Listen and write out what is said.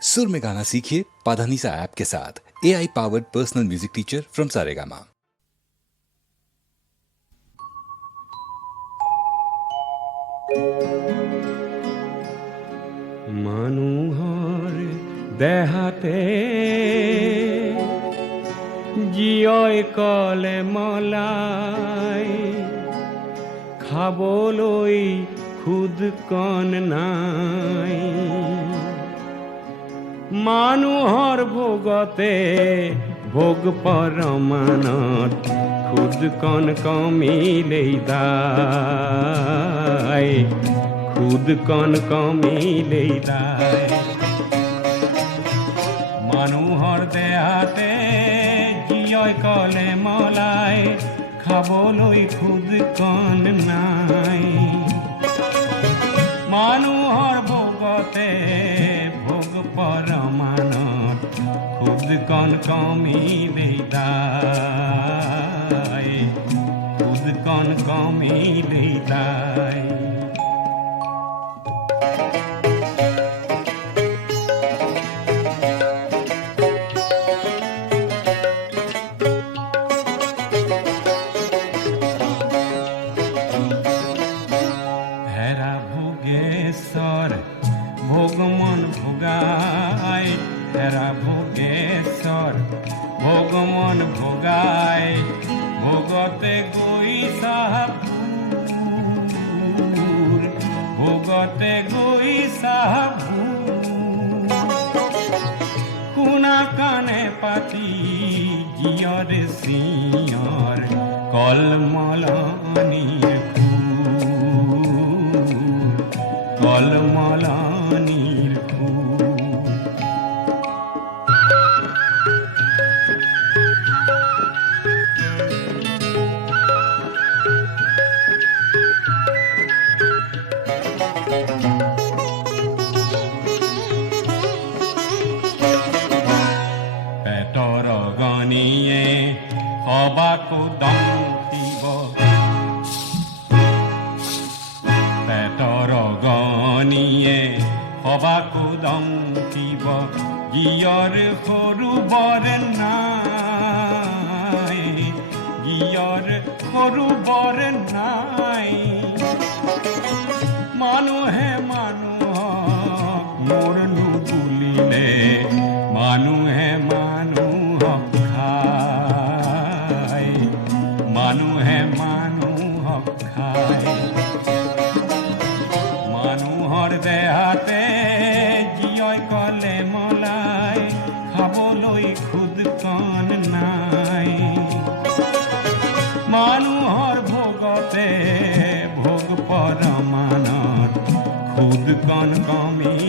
सुर में गाना सीखिए पाधानीसा ऐप के साथ। AI powered personal music teacher from Saregama. মানুহৰ দেহাতে জীয়ই কলে মলাই খাবলৈ খুদ কণ নাই মানুহৰ ভোগতে ভোগ পৰমানত খুদ কণ কমিলেই দায় খুদ কণ কমিলেই দায় মানুহৰ দেহাতে জীয়ই কলে মলাই খাবলৈ খুদ কণ নাই মানুহৰ ভোগতে ভোগ পৰমানত খুদ কণ কমিলেই দায় খুদ কণ কমিলেই দায় ভোগমন ভোগাই হেরা ভোগেশ্বর ভোগমন ভোগাই ভোগতে গৈ সাহাপুর ভোগতে গৈ সাহাপুর শুনা কাণে পাতি জিয়ৰ চিঞৰ কলমলনিৰ কলমলনিৰ পেটৰ গনিয়ে সবাকো দম দিব পেটৰ গনিয়ে সবাকো দম দিব জীয়ৰ সৰু বৰ নাই জীয়ৰ সৰু বৰ নাই মানুহে মানুহক মোৰ নুবুলিলে মানুহে মানুহক খায় মানুহে মানুহক খায় মানুহৰ দেহাতে জীয়ই কলে মলাই খাবলৈ খুদ কণ নাই মানুহৰ ভোগতে ভোগ পৰমানত খুদ কণ কমি